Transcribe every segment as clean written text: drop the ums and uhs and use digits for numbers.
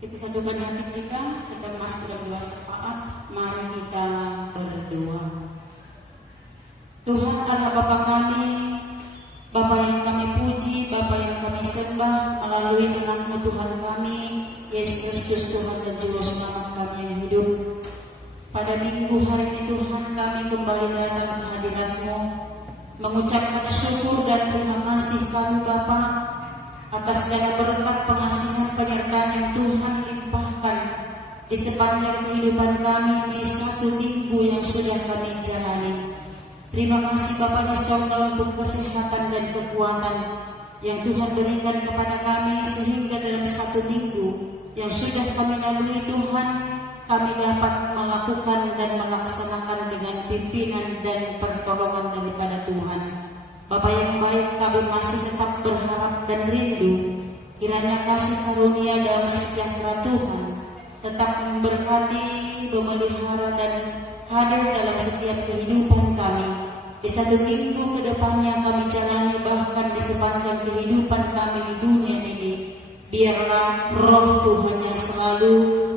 Kita satukan hati kita masuk dalam doa syafaat. Mari kita berdoa. Tuhan Allah Bapa kami, Bapa yang kami puji, Bapa yang kami sembah melalui anak-Mu Tuhan kami, Yesus Kristus Tuhan dan Juru Selamat kami yang hidup. Pada minggu hari ini Tuhan kami kembali datang ke hadirat-Mu, mengucapkan syukur dan terima kasih kami Bapa atas segala berkat pengasihan penyertaan yang Tuhan limpahkan di sepanjang kehidupan kami di satu minggu yang sudah kami jalani. Terima kasih Bapa di sorga untuk kesehatan dan kekuatan yang Tuhan berikan kepada kami sehingga dalam satu minggu yang sudah kami lalui Tuhan, kami dapat melakukan dan melaksanakan dengan pimpinan dan pertolongan daripada Tuhan. Bapa yang baik, kami masih tetap berharap dan rindu kiranya kasih karunia damai sejahtera Tuhan tetap memberkati, memelihara dan hadir dalam setiap kehidupan kami. Di satu minggu ke depannya kami jalani, bahkan di sepanjang kehidupan kami di dunia ini, biarlah roh Tuhan yang selalu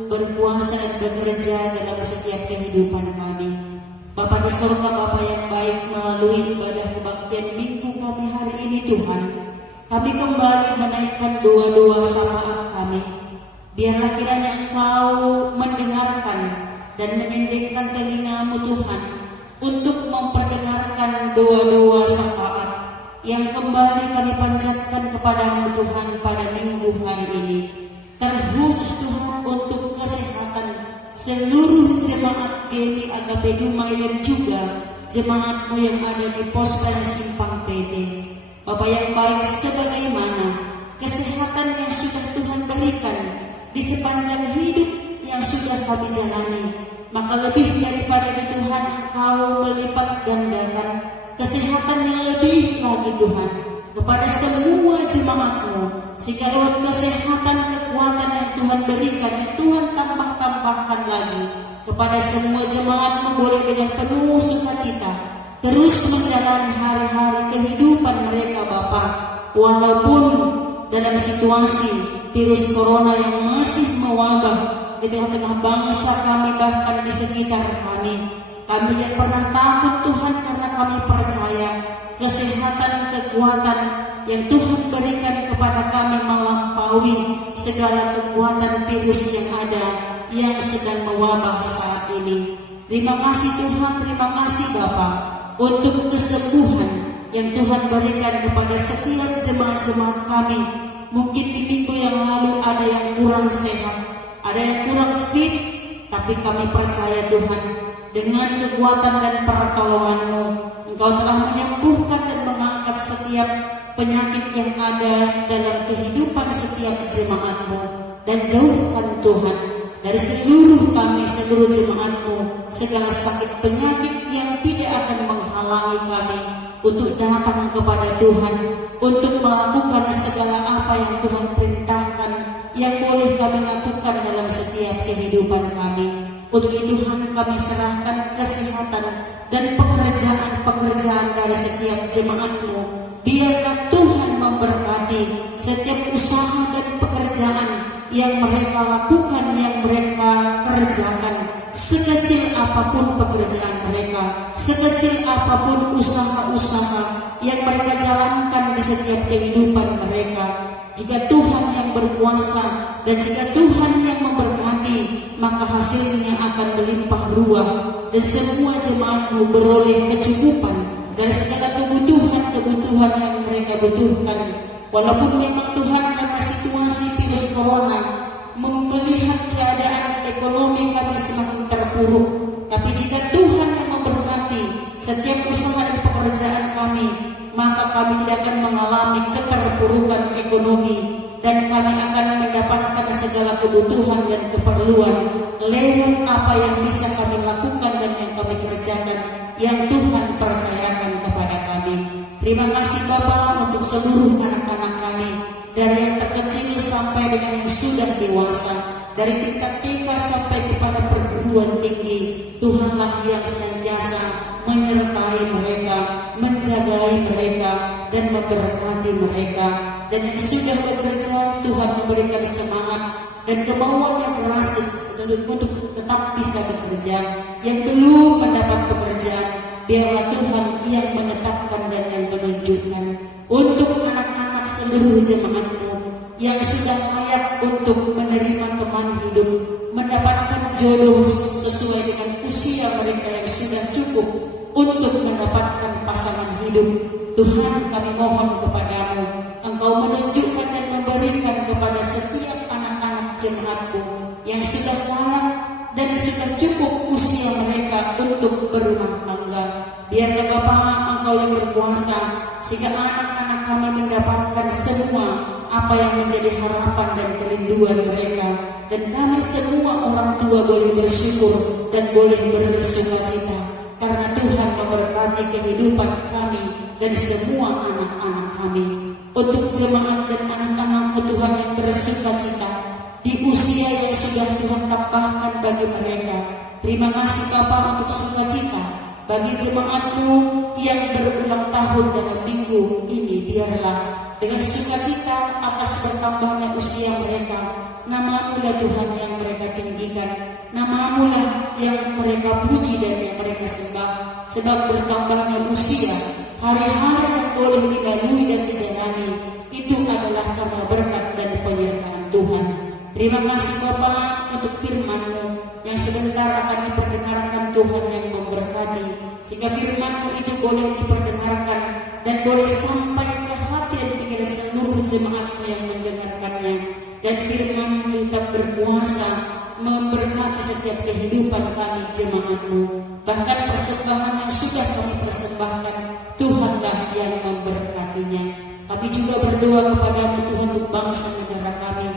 berkuasa dan bekerja dalam setiap kehidupan kami. Bapa di surga, Bapa yang baik, melalui ibadah kebaktian minggu kami hari ini Tuhan, kami kembali menaikkan doa-doa syafaat kami. Biarlah kiranya Engkau mendengarkan dan menyendingkan telinga-Mu Tuhan untuk memperdengarkan doa-doa syafaat yang kembali kami panjatkan kepada-Mu Tuhan pada minggu hari ini. Terkhusus Tuhan untuk kesehatan seluruh jemaat GMI Agape Dumai dan juga jemaat-Mu yang ada di pos dan simpang PD. Bapa yang baik, sebagaimana kesehatan yang sudah Tuhan berikan di sepanjang hidup yang sudah kami jalani, maka lebih daripada itu Tuhan, Engkau melipat gandakan kesehatan yang lebih lagi Tuhan kepada semua jemaat-Mu, sehingga lewat kesehatan, kekuatan yang Tuhan berikan, yang Tuhan tambahkan lagi kepada semua jemaat-Mu, boleh dengan penuh sukacita terus menjalani hari-hari kehidupan mereka Bapa, walaupun dalam situasi virus corona yang masih mewabah di tengah-tengah bangsa kami, bahkan di sekitar kami. Kami yang pernah takut Tuhan karena kami percaya kesehatan, kekuatan yang Tuhan berikan kepada kami melampaui segala kekuatan virus yang ada yang sedang mewabah saat ini. Terima kasih Tuhan, terima kasih Bapa untuk kesembuhan yang Tuhan berikan kepada setiap jemaat-jemaat kami. Mungkin di minggu yang lalu ada yang kurang sehat, ada yang kurang fit, tapi kami percaya Tuhan, dengan kekuatan dan pertolongan-Mu, Engkau telah menyembuhkan dan mengangkat setiap penyakit yang ada dalam kehidupan setiap jemaat-Mu. Dan jauhkan Tuhan dari seluruh kami, seluruh jemaat-Mu, segala sakit penyakit yang tidak akan menghalangi kami untuk datang kepada Tuhan, untuk melakukan segala apa yang Tuhan perintahkan, yang boleh kami lakukan dalam setiap kehidupan kami. Untuk itu Tuhan, kami serahkan kesehatan dan pekerjaan-pekerjaan dari setiap jemaat-Mu. Biarlah Tuhan memberkati setiap usaha dan pekerjaan yang mereka lakukan, yang mereka kerjakan. Sekecil apapun pekerjaan mereka, sekecil apapun usaha-usaha yang mereka jalankan di setiap kehidupan mereka, jika Tuhan yang berkuasa dan jika Tuhan yang memberkati, maka hasilnya akan melimpah ruah dan semua jemaat-Mu beroleh kecukupan dari segala kebutuhan yang mereka butuhkan. Walaupun memang Tuhan karena situasi virus corona melihat keadaan ekonomi kami semakin terpuruk, tapi jika Tuhan yang memberkati setiap usaha dan pekerjaan kami, maka kami tidak akan mengalami keterpurukan ekonomi, dan kami akan mendapatkan segala kebutuhan dan keperluan lewat apa yang bisa kami lakukan dan yang kami kerjakan, yang Tuhan percayakan kepada kami. Terima kasih Bapa untuk seluruh anak-anak kami, dari yang terkecil sampai dengan yang sudah dewasa, dari tingkat TK sampai kepada perguruan tinggi. Tuhanlah yang senantiasa menyertai mereka, menjagai mereka, dan memberkati mereka. Dan yang sudah bekerja, Tuhan Tuhan memberikan semangat dan kemauan yang keras untuk tetap bisa bekerja. Yang belum mendapat pekerjaan, biarlah Tuhan yang menetapkan dan yang menunjukkan. Untuk anak-anak seluruh jemaat-Mu yang sudah layak untuk menerima teman hidup, mendapatkan jodoh sesuai dengan usia mereka yang sudah cukup untuk mendapatkan pasangan hidup, Tuhan, kami mohon kepadamu, Engkau menunjukkan dan memberikan kepada setiap anak-anak jemaat-Mu yang sudah layak dan sudah cukup usia mereka untuk berumah tangga. Biarlah Bapa, Engkau yang berkuasa, sehingga anak-anak kami mendapatkan semua apa yang menjadi harapan dan kerinduan mereka. Dan kami semua orang tua boleh bersyukur dan boleh bersukacita, karena Tuhan memberkati kehidupan kami dan semua anak-anak kami. Untuk jemaat dan anak-anak Tuhan yang bersukacita di usia yang sudah Tuhan tambahkan bagi mereka, terima kasih Bapa untuk sukacita. Bagi jemaat-Mu yang berulang tahun dalam minggu ini, biarlah dengan sukacita atas bertambahnya usia mereka, nama-Mu lah Tuhan yang mereka tinggikan, nama-Mu lah yang mereka puji dan yang mereka sembah. Sebab bertambahnya usia, hari-hari yang boleh dilalui dan dijalani, itu adalah karena berkat dan penyertaan Tuhan. Terima kasih Bapa untuk firman-Mu yang sebentar akan diperdengarkan Tuhan yang memberkati, sehingga firman-Mu itu boleh diperdengarkan dan boleh sampai ke hati dan pikiran seluruh jemaat-Mu yang mendengarkannya. Dan firman-Mu tetap berkuasa memberkati setiap kehidupan kami jemaat-Mu. Bahkan persembahan yang sudah kami persembahkan, Tuhanlah yang memberkatinya. Kami juga berdoa kepada-Mu Tuhan untuk bangsa negara kami.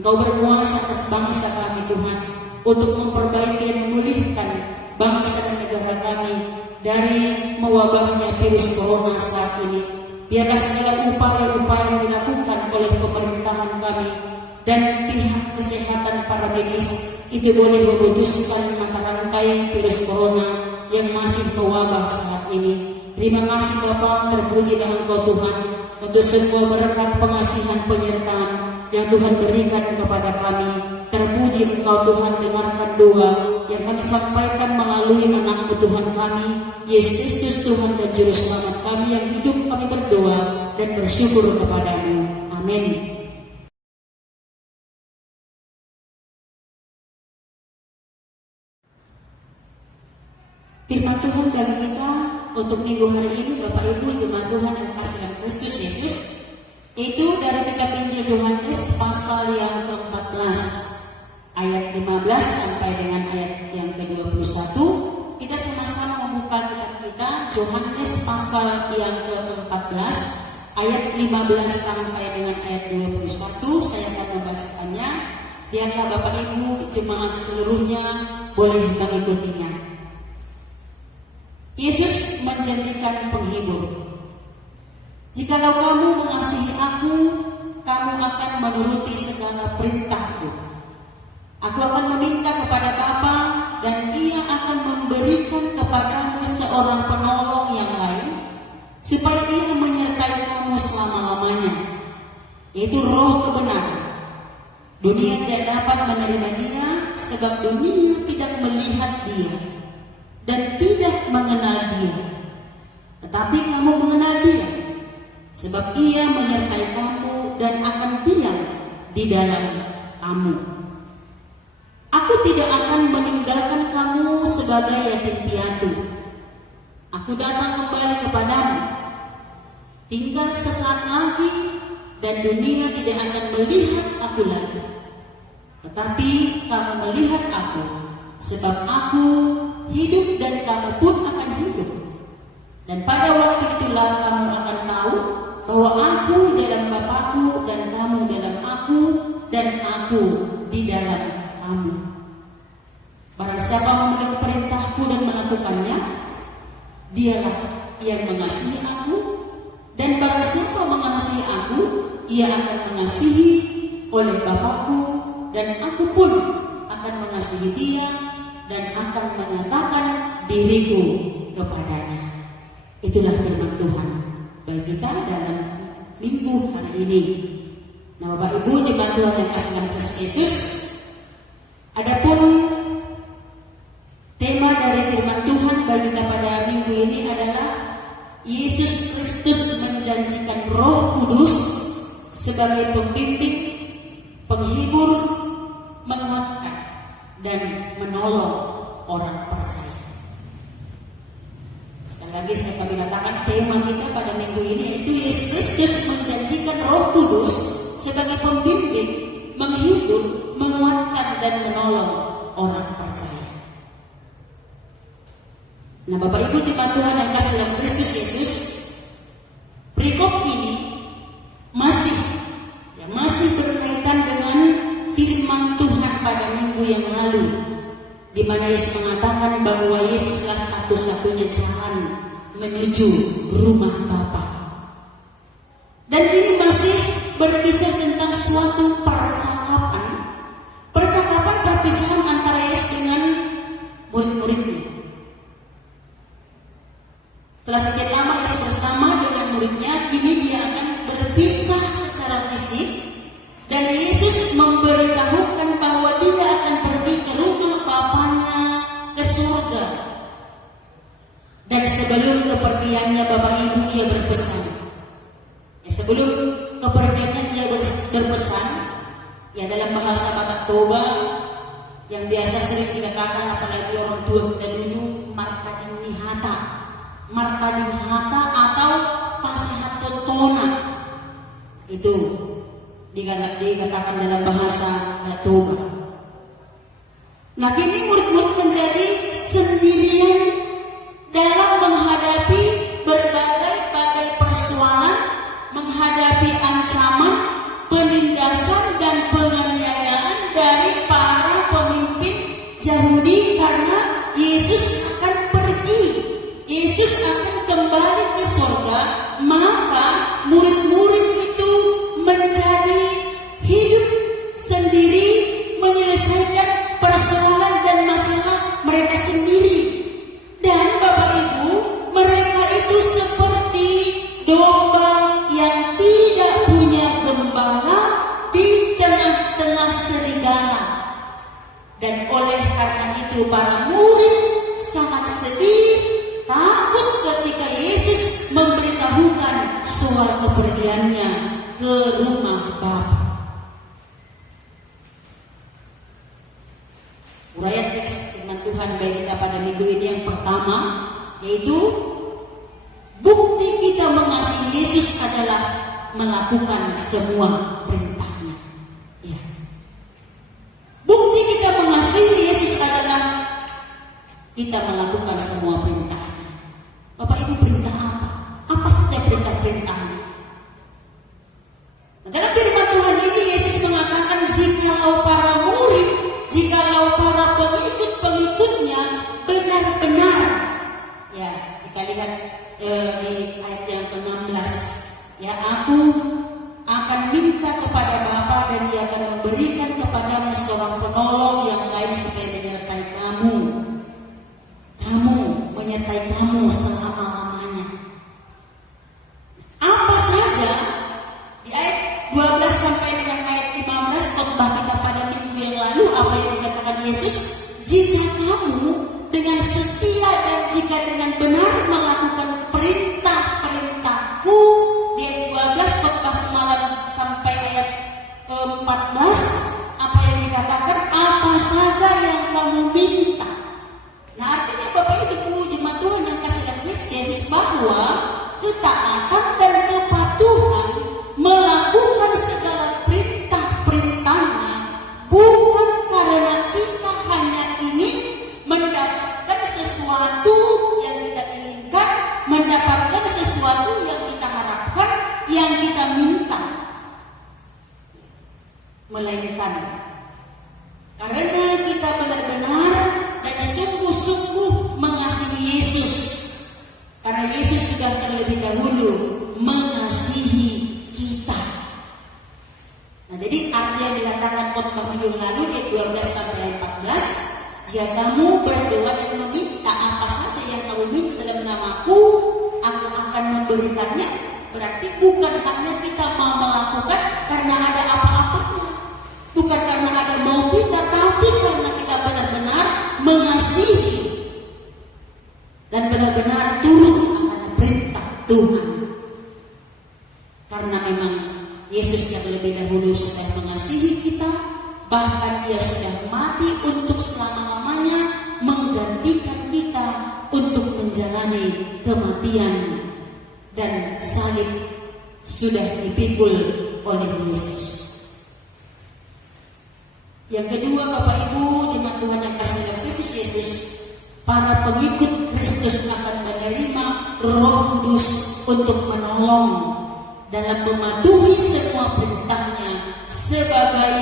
Engkau berkuasa atas bangsa kami Tuhan, untuk memperbaiki dan memulihkan bangsa dan negara kami dari mewabahnya virus corona saat ini. Biarlah segala upaya-upaya yang dilakukan oleh pemerintahan kami dan pihak kesehatan para medis itu boleh memutuskan mata rantai virus corona yang masih mewabah saat ini. Terima kasih Bapa, terpujilah Engkau Tuhan untuk semua berkat pengasihan penyertaan yang Tuhan berikan kepada kami. Terpuji Engkau Tuhan, dengarkan doa yang kami sampaikan melalui anak-Mu Tuhan kami, Yesus Kristus Tuhan dan Juru Selamat kami yang hidup. Kami berdoa dan bersyukur kepada-Mu. Amin. Firman Tuhan bagi kita untuk minggu hari ini, Bapak Ibu jemaat Tuhan yang dikasihi dalam Kristus Yesus, itu dari kitab Injil Yohanes pasal yang ke-14 ayat 15 sampai dengan ayat yang ke-21. Kita sama-sama membuka kitab kita Yohanes pasal yang ke-14 ayat 15 sampai dengan ayat 21. Saya akan membacakannya. Biarlah Bapak Ibu jemaat seluruhnya boleh mengikutinya. Yesus menjanjikan penghibur. Jikalau kamu mengasihi aku, kamu akan menuruti segala perintahku. Aku akan meminta kepada Bapa, dan Ia akan memberikan kepadamu seorang penolong yang lain, supaya Ia menyertai kamu selama-lamanya, yaitu Roh kebenaran. Dunia tidak dapat menerima Dia, sebab dunia tidak melihat Dia dan tidak mengenal Dia. Tetapi kamu mengenal Dia, sebab Ia menyertai kamu dan akan diam di dalam kamu. Aku tidak akan meninggalkan kamu sebagai yatim piatu. Aku datang kembali kepadamu. Tinggal sesaat lagi, dan dunia tidak akan melihat aku lagi. Tetapi kamu melihat aku, sebab aku hidup dan kamu pun akan hidup. Dan pada waktu itulah kamu akan tahu bahwa aku dalam Bapa-Ku dan kamu dalam aku dan aku di dalam kamu. Barang siapa memegang perintahku dan melakukannya, dialah yang mengasihi aku. Dan barang siapa mengasihi aku, ia akan mengasihi oleh Bapa-Ku, dan aku pun akan mengasihi dia dan akan menyatakan diriku kepadanya. Itulah firman Tuhan bagi kita dalam minggu hari ini. Nah, Bapak Ibu jemaat Tuhan yang kasih dalam Kristus Yesus, adapun tema dari firman Tuhan bagi kita pada minggu ini adalah Yesus Kristus menjanjikan Roh Kudus sebagai pembimbing, penghibur, menguatkan, dan menolong orang percaya. Sekali lagi kami katakan tema kita pada minggu ini yaitu Yesus Kristus menjanjikan Roh Kudus sebagai pembimbing, menghibur, menguatkan, dan menolong orang percaya. Nah, Bapak Ibu jemaat Tuhan yang kasih dalam Kristus Yesus, perikop ini masih berkaitan dengan firman Tuhan pada minggu yang lalu, di mana Yesus mengatakan bahwa Yesuslah satu-satunya jalan menuju rumah Bapa. Dan ini masih berkisah tentang suatu percakapan perpisahan antara Yesus dengan murid-muridnya. Setelah sekian lama Yesus bersama dengan muridnya, kini dia akan berpisah secara fisik, dan Yesus memberitahukan bahwa dia akan pergi ke rumah Bapanya, ke surga. Dan sebelum kepergiannya Bapak Ibu ia berpesan. Sebelum kepergiannya dia berpesan, ya dalam bahasa Batak Toba yang biasa sering dikatakan apalagi orang tua kita dulu, Marta Dinihata atau Pasihat Totona, itu dikatakan dalam bahasa Toba. Nah, kini murid-murid menjadi sendirian dalam menghadapi berbagai persoalan, menghadapi ancaman, penindasan, dan penganiayaan dari para pemimpin Yahudi karena Yesus akan pergi. Yesus akan kembali ke surga, maka murid-murid itu menjadi hidup sendiri, menyelesaikan persoalan dan masalah mereka sendiri. Dan Bapak Ibu, mereka itu seperti domba yang tidak punya gembala di tengah-tengah serigala. Dan oleh karena itu para murid sangat sedih, takut ketika Yesus memberitahukan soal kepergiannya ke rumah Bapa. Urayat teks firman Tuhan bagi kita pada minggu ini yang pertama, yaitu bukti kita mengasihi Yesus adalah melakukan semua perintahnya. Ya. Bukti kita mengasihi Yesus adalah kita melakukan semua perintahnya. Bapak Ibu, perintah apa? Apa saja perintah-perintahnya? Nah, dalam firman Tuhan ini Yesus mengatakan jikalau para pengikut-pengikutnya benar-benar, ya kita lihat di ayat yang ke-16, ya, aku akan minta kepada Bapa dan Dia akan memberikan kepadamu seorang penolong yang lain supaya menyertai kamu selama-lamanya. Apa saja di ayat 12 sampai dengan ayat 15 khotbah kita pada minggu yang lalu, apa yang dikatakan Yesus, jika kamu dengan setia dan jika dengan benar melakukan perintah-perintahku, di ayat 12 khotbah semalam sampai ayat 14, apa yang dikatakan, apa saja yang kamu minta. Nah, artinya Bapak Ibu jemaat Tuhan yang kasih dalam Kristus Yesus, bahwa ketaatan dan kepatuhan melakukan segala perintah-perintahnya bukan karena kita hanya ingin mendapatkan sesuatu yang kita inginkan, mendapatkan sesuatu yang kita harapkan, yang kita minta, melainkan karena kita benar-benar dan sungguh-sungguh mengasihi Yesus. Karena Yesus sudah terlebih dahulu mengasihi kita. Nah, jadi arti yang dikatakan khotbah minggu lalu di 12 sampai 14, jika kamu berdoa dan meminta apa saja yang kamu minta dalam namaku, aku akan memberikannya. berarti bukan hanya kita mau melakukan karena ada apa-apanya, bukan karena ada mau kita, tapi karena kita benar-benar mengasihi dan benar-benar turut akan perintah Tuhan. Karena memang Yesus yang lebih dahulu sudah mengasihi kita, bahkan Dia sudah mati untuk selama-lamanya menggantikan kita untuk menjalani kematian, dan salib sudah dipikul oleh Yesus. Yang kedua, Bapak Ibu jemaat Tuhan yang kasih dalam Kristus Yesus, para pengikut Kristus akan menerima Roh Kudus untuk menolong dalam mematuhi semua perintahnya sebagai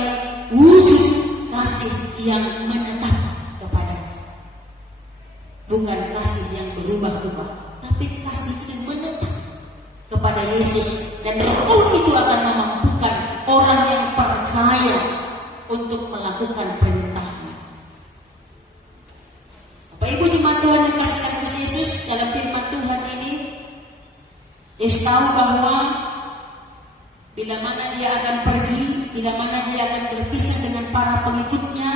wujud kasih yang menetap kepadanya. Bukan kasih yang berubah-ubah, tapi kasih yang menetap kepada Yesus, dan Roh itu akan memampukan orang yang percaya untuk melakukan perintahnya. Bapak Ibu jemaat Tuhan yang kasih dalam Yesus, dalam firman Tuhan ini Yesus tahu bahwa bila mana Dia akan pergi, bila mana Dia akan berpisah dengan para pengikutnya,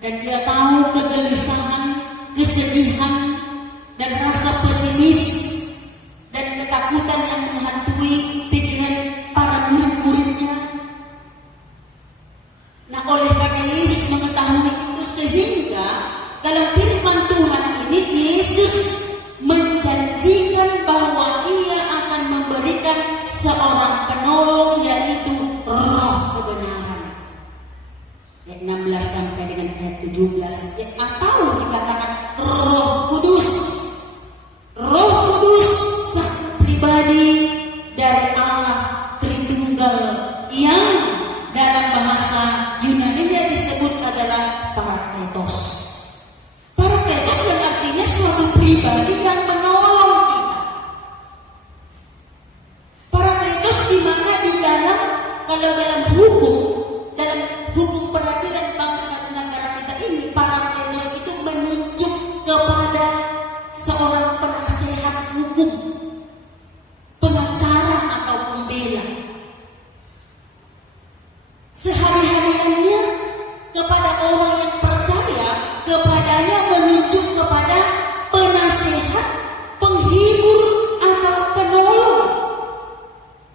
dan Dia tahu kegelisahan, kesedihan, dan rasa pesimis dan ketakutan yang menghantui pikiran para murid-muridnya. Nah, oleh karena Yesus mengetahui itu, sehingga dalam firman Tuhan ini Yesus menjanjikan bahwa Ia akan memberikan seorang penolong, yaitu Roh kebenaran. Ayat 16 sampai dengan ayat 17, atau dikatakan Roh Kudus. Roh Kudus sang pribadi dari Allah Tritunggal, yang dalam bahasa Yunani-nya disebut adalah Parakletos. Parakletos yang artinya suatu pribadi yang menolong kita. Parakletos di mana di dalam, kalau dalam hukum peradilan bangsa dan negara kita ini, Parakletos itu menunjuk kepada seorang penasehat hukum, pengacara atau pembela. Sehari-hariannya kepada orang yang percaya kepadanya menunjuk kepada penasehat, penghibur atau penolong,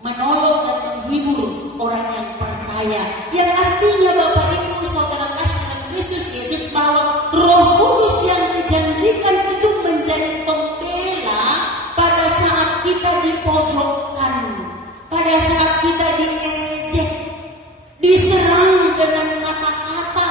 menolong dan menghibur orang yang percaya. Yang artinya Bapak Ibu Saudara kasih dalam Kristus Yesus, bahwa Roh Kudus yang dijanjikan itu menjadi pembela pada saat kita dipojokkan, pada saat kita diejek, diserang dengan kata-kata.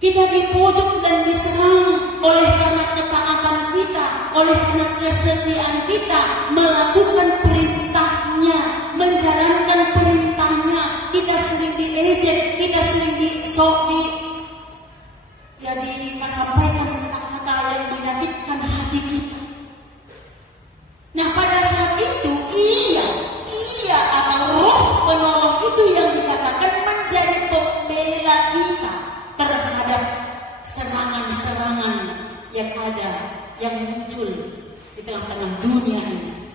Kita dipojok dan diserang oleh karena ketaatan kita, oleh karena kesetiaan kita melakukan perintahnya, menjalankan perintahnya. Kita sering diejek, kita sering disampaikan kata-kata yang menyakitkan hati kita. Nah, pada saat itu ia atau Roh penolong itu yang dikatakan menjadi pembela kita terhadap serangan-serangan yang ada, yang muncul di tengah-tengah dunia ini.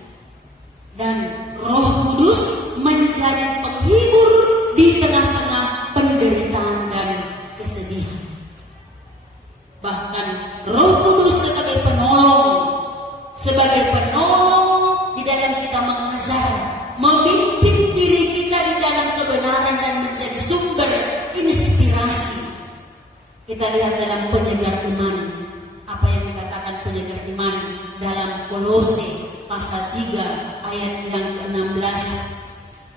Dan Roh Kudus menjadi penghibur di tengah-tengah penderitaan dan kesedihan. Bahkan Roh Kudus sebagai penolong di dalam kita mengajar, memimpin diri kita di dalam kebenaran dan menjadi sumber inspirasi. Kita lihat dalam penyegar iman, apa yang dikatakan penyegar iman dalam Kolose pasal 3 ayat yang ke-16.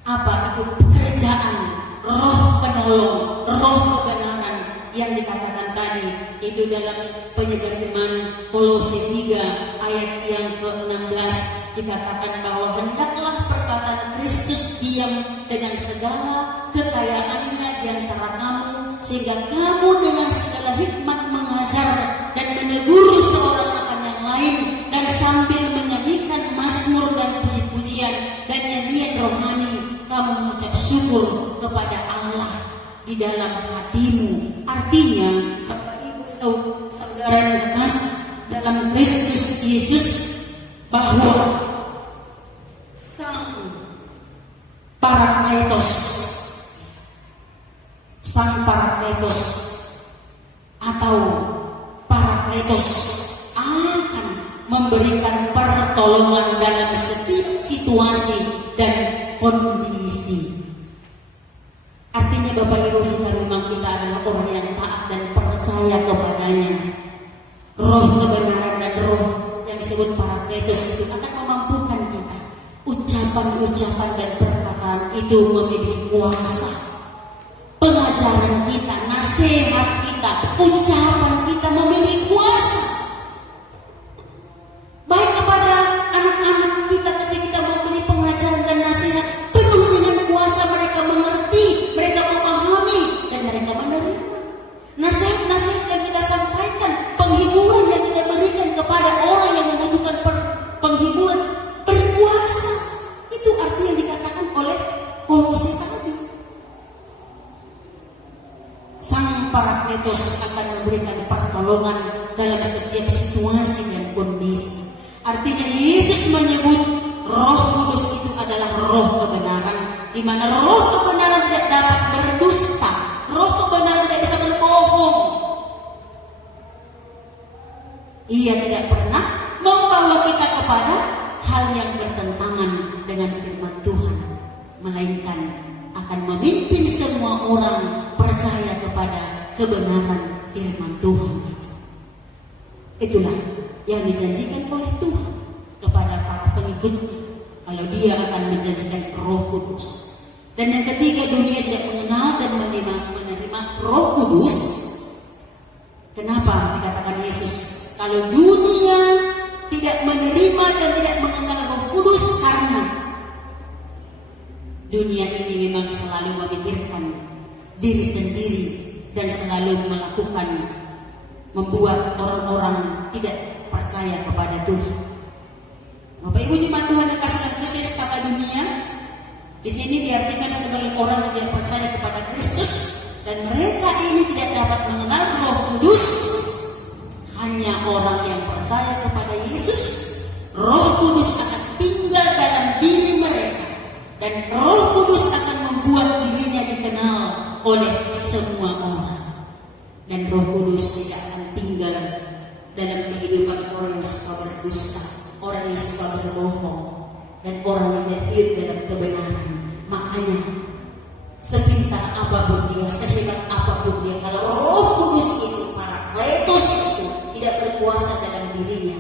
Apa itu pekerjaan Roh penolong, Roh kebenaran yang dikatakan tadi? Itu dalam penyegar iman Kolose 3 ayat yang ke-16 dikatakan bahwa hendaklah perkataan Kristus diam dengan segala kekayaannya di antara kamu, sehingga kamu dengan segala hikmat mengajar dan menegur seorang akan yang lain, dan sambil menyanyikan mazmur dan puji-pujian dan nyanyian rohani kamu mengucap syukur kepada Allah di dalam hatimu. Artinya, Bapak Ibu saudara yang terkasih dalam Kristus Yesus, bahwa Parakletos atau Parakletos akan memberikan pertolongan dalam setiap situasi dan kondisi. Artinya Bapak Ibu, jika memang kita adalah orang yang taat dan percaya kepadanya, roh kebenaran dan roh yang disebut Parakletos itu akan memampukan kita. Ucapan-ucapan dan perkataan itu memiliki kuasa. Pengajaran kita, nasihat kita, ucapan kita memiliki kuasa. Baik kepada anak-anak kita ketika kita memberi pengajaran dan nasihat, penuh dengan kuasa, mereka mengerti, mereka memahami, dan mereka menerima. Nasihat-nasihat yang kita sampaikan, penghiburan yang kita berikan kepada orang yang membutuhkan penghiburan, berkuasa. Itu arti yang dikatakan oleh Kolose tadi. Sang Parakletos akan memberikan pertolongan dalam setiap situasi dan kondisi. Artinya Yesus menyebut Roh Kudus itu adalah roh kebenaran, di mana roh kebenaran tidak dapat berdusta, roh kebenaran tidak bisa berbohong. Ia tidak pernah membawa kita kepada hal yang bertentangan dengan firman Tuhan, melainkan akan memimpin semua orang percaya kepada kebenaran firman Tuhan itu. Itulah yang dijanjikan oleh Tuhan kepada para pengikutnya, kalau dia akan menjanjikan Roh Kudus. Dan yang ketiga, dunia tidak mengenal dan menerima Roh Kudus. Kenapa dikatakan Yesus kalau dunia tidak menerima dan tidak mengenal Roh Kudus? Karena dunia ini memang selalu memikirkan diri sendiri dan selalu membuat orang-orang tidak percaya kepada Tuhan. Bapak Ibu jemaat Tuhan yang kasih Kristus, kata dunia di sini diartikan sebagai orang yang tidak percaya kepada Kristus, dan mereka ini tidak dapat mengenal Roh Kudus. Hanya orang yang percaya kepada Yesus, Roh Kudus akan tinggal dalam diri mereka, dan Roh Kudus akan membuat dirinya dikenal oleh semua orang. Dan Roh Kudus tidak akan tinggal dalam kehidupan orang yang suka berdusta, orang yang suka berbohong, dan orang yang tidak hidup dalam kebenaran. Makanya sepintar apapun dia, sehebat apapun dia, kalau Roh Kudus itu, Parakletos itu tidak berkuasa dalam dirinya,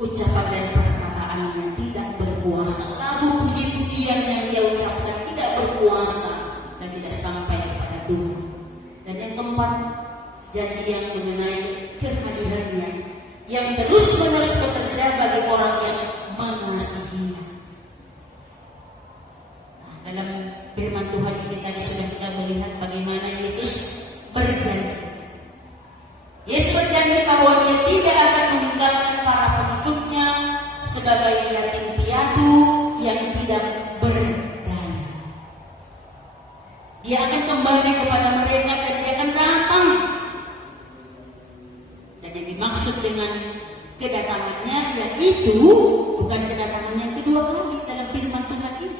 ucapan dan perkataannya tidak berkuasa, lagu puji-pujian yang dia ucapkan tidak berkuasa dan tidak sampai kepada Tuhan. Dan yang keempat, janji yang mengenai kehadirannya yang terus-menerus bekerja bagi orang yang mengasihi. Dalam firman Tuhan ini tadi sudah kita melihat bagaimana Yesus berjanji. Yesus berjanji bahwa dia tidak akan meninggalkan para pengikutnya sebagai yatim piatu yang tidak berdaya. Dia akan kembali kepada mereka dan dia akan datang. Dan yang dimaksud dengan kedatangannya yaitu bukan kedatangan yang kedua kali dalam firman Tuhan ini,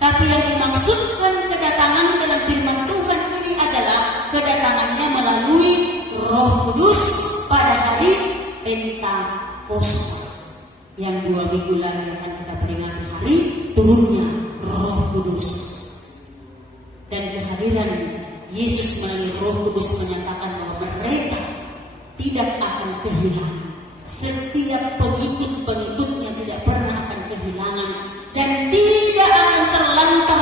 tapi yang dimaksudkan kedatangan dalam firman Tuhan ini adalah kedatangannya melalui Roh Kudus pada hari Pentakosta, yang 2 minggu lagi akan kita peringati hari turunnya Roh Kudus. Dan kehadiran Yesus melalui Roh Kudus menyatakan bahwa mereka tidak akan kehilangan. Setiap pengikut-pengikutnya tidak pernah akan kehilangan dan tidak akan terlantar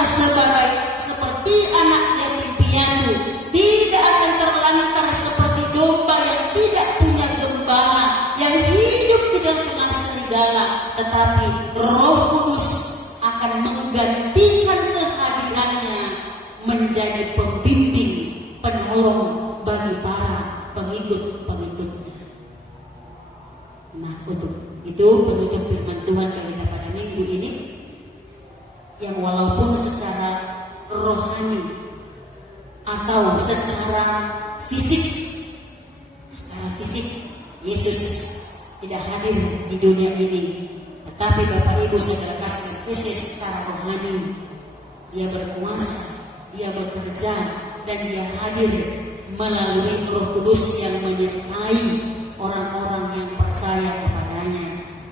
seperti anak yatim piatu, tidak akan terlantar seperti domba yang tidak punya gembala, yang hidup di tengah serigala. Tetapi Roh Kudus akan menggantikan kehadirannya menjadi pembimbing, penolong bagi para pengikut-pengikutnya. Nah, untuk itu penutup firman Tuhan kita pada minggu ini, yang walaupun secara rohani atau secara fisik Yesus tidak hadir di dunia ini, tetapi Bapak Ibu saudara kasih Kristus secara rohani dia berkuasa, dia bekerja, dan dia hadir melalui Roh Kudus yang menyertai orang-orang yang percaya kepadanya.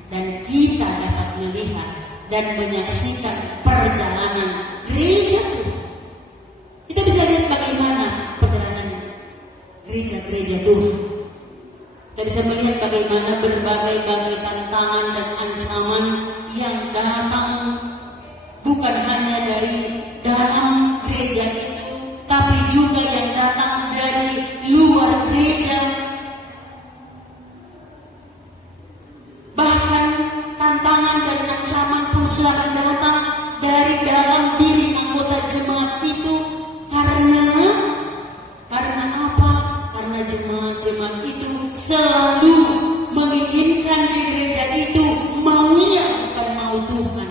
Dan kita dapat melihat dan menyaksikan perjalanan gereja. Kita bisa lihat bagaimana perjalanan gereja-gereja Tuhan. Kita bisa melihat bagaimana berbagai-bagai tantangan dan ancaman yang datang bukan hanya dari dalam gereja itu, tapi juga yang datang dari luar gereja. Bahkan tantangan dan ancaman pun selalu datang dari dalam diri anggota jemaat itu. Karena apa? Karena jemaat-jemaat itu selalu menginginkan di gereja itu maunya bukan mau Tuhan.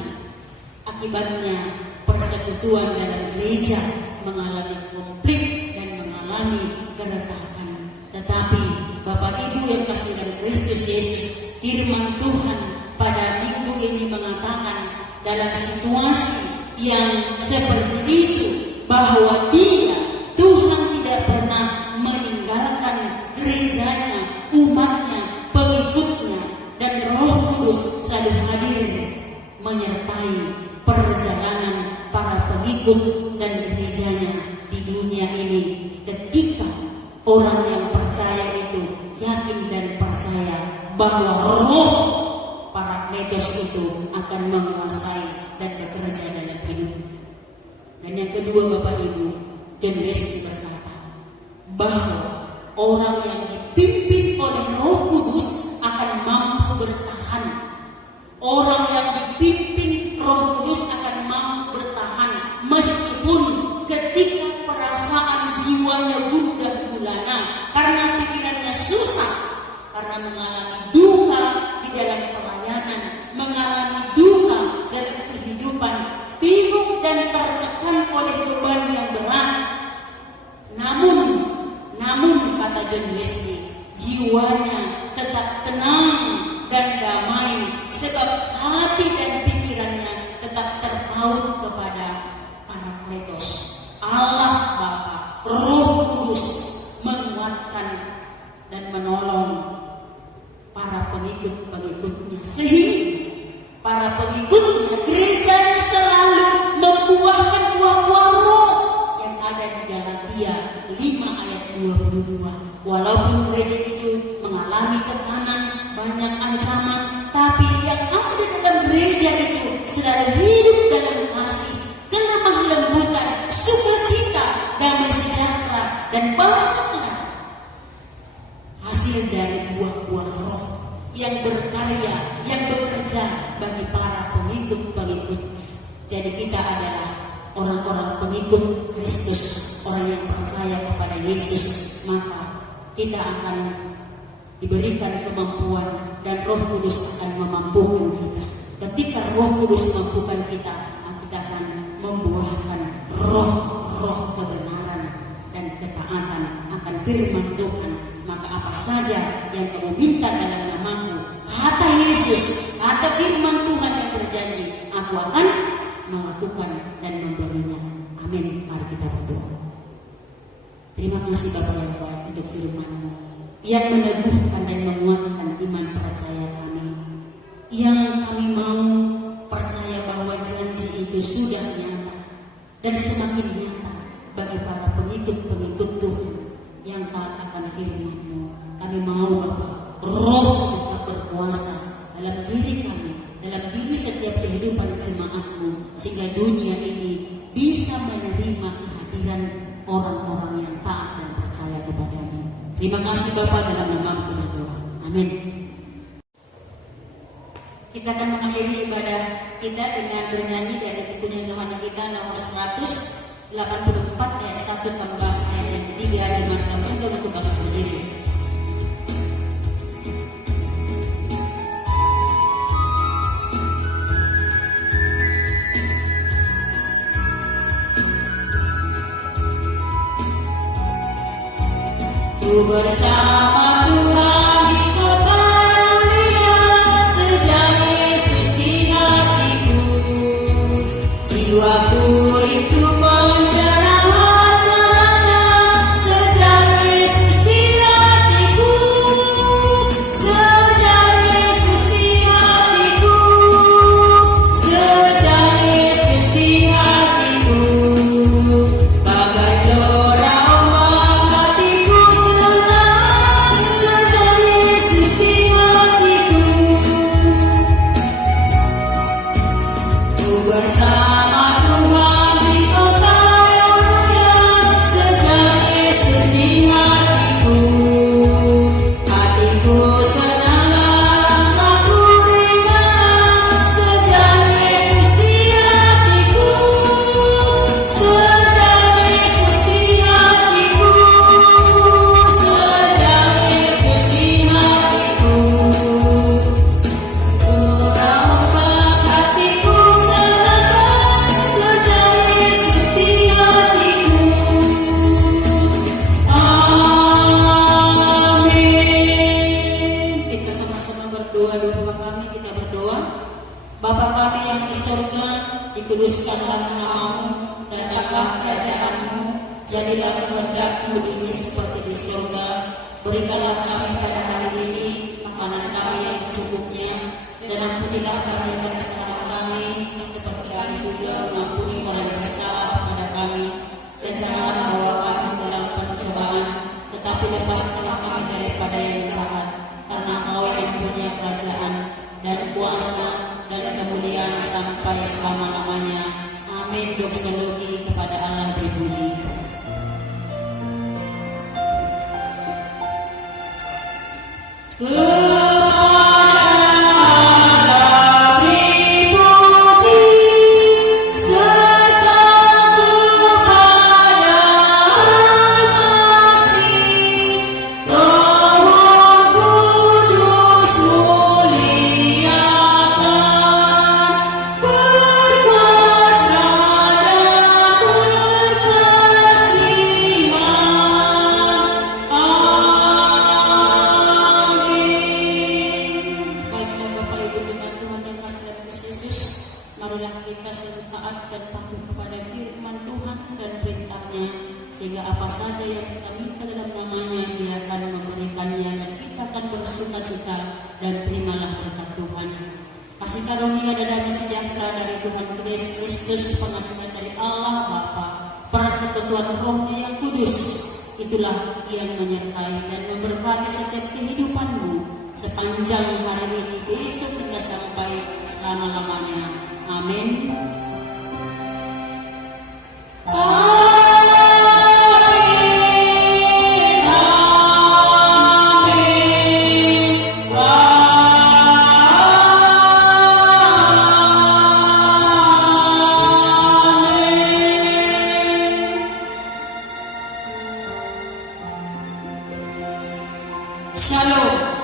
Akibatnya persekutuan dalam gereja mengalami konflik dan mengalami keretakan. Tetapi Bapak Ibu yang kasih dari Kristus Yesus, firman Tuhan pada minggu ini mengatakan dalam situasi yang seperti itu bahwa Tuhan tidak pernah meninggalkan gerejanya, umatnya, pengikutnya, dan Roh Kudus selalu hadir menyertai perjalanan para pengikut dan gerejanya di dunia ini. Ketika orang yang percaya itu yakin dan percaya bahwa Roh Parakletos itu akan menguasai dan bekerja dalam hidup. Dan yang kedua, Bapak Ibu, John Wesley berkata bahwa orang yang dipimpin oleh Roh Kudus akan mampu bertahan. Orang yang dipimpin Roh Kudus akan mampu bertahan meskipun ketika perasaan jiwanya gundah gulana karena pikirannya susah, karena mengalami duka di dalam pelayanan, mengalami duka dalam kehidupan, bingung dan tertekan oleh beban yang berat. Namun kata John Wesley, jiwanya tetap tenang dan damai sebab hati dan pikirannya tetap terpaut kepada Parakletos, Allah Bapa. Roh Kudus menguatkan dan menolong para pengikut-pengikutnya, sehingga para pengikutnya, gerejanya selalu membuahkan buah-buah roh yang ada di Galatia 5 ayat 22. Walaupun gereja itu mengalami tekanan, banyak ancaman, tapi yang ada dalam gereja itu selalu hidup dalam kasih, kelemah lembutan, sukacita, damai sejahtera, dan banyaklah hasil dari buah-buah roh yang berkarya, yang bekerja bagi para pengikut-pengikutnya. Jadi kita adalah orang-orang pengikut Kristus, orang yang percaya kepada Yesus, maka kita akan diberikan kemampuan dan Roh Kudus akan memampukan kita. Ketika Roh Kudus memampukan kita akan membuahkan roh-roh kebenaran dan ketaatan akan firman Tuhan. Maka apa saja yang kamu minta dalam namaku, kata Yesus, kata firman Tuhan yang berjanji, aku akan melakukan dan memberinya. Amin. Mari kita berdoa. Terima kasih Bapa yang baik untuk firman-Mu yang meneguhkan dan menguatkan iman percaya kami, yang kami mau percaya bahwa janji itu sudah nyata dan semakin nyata bagi para pengikut-pengikut Tuhan yang taat akan firman-Mu. Kami mau Bapa, Roh tetap berkuasa dalam diri kami, dalam diri setiap kehidupan jemaat-Mu, sehingga dunia ini bisa menerima kehadiran orang-orang yang taat dan percaya kepada-Mu. Terima kasih Bapa, dalam nama-Mu berdoa. Amin. Kita akan mengakhiri ibadah kita dengan bernyanyi dari kepunyaan rohani kita nomor 184 ayat 1 tambah ayat yang 3 lima tambah untuk bangkit berdiri. Ku bersama Tuhan di kota mulia, sejak Yesus di hatiku, jiwaku itu pencerahan terangnya, sejak kerajaan-Mu, jadilah kehendak-Mu ini seperti di surga. Berikanlah kami pada hari ini makanan kami yang secukupnya, dan ampunilah kami akan kesalahan kami, seperti kami juga mengampuni orang yang bersalah kepada kami. Dan janganlah membawa kami dalam pencobaan, tetapi lepaskanlah kami daripada yang jahat. Karena Engkau yang punya kerajaan dan kuasa dan kemuliaan sampai selama-lamanya. Amin. Doksologi kepada Allah berpuji. Marilah kita selalu taat dan patuh kepada firman Tuhan dan perintahnya, sehingga apa saja yang kita minta dalam namanya, Dia akan memberikannya, dan kita akan bersuka cita, dan terimalah berkat Tuhan. Kasih karunia dan damai sejahtera dari Tuhan kita Yesus Kristus, pengasihan dari Allah Bapa, persekutuan Roh-Nya yang kudus, itulah yang menyertai dan memberkati setiap kehidupanmu sepanjang hari ini, besok hingga sampai selama-lamanya. Amin. Shalom.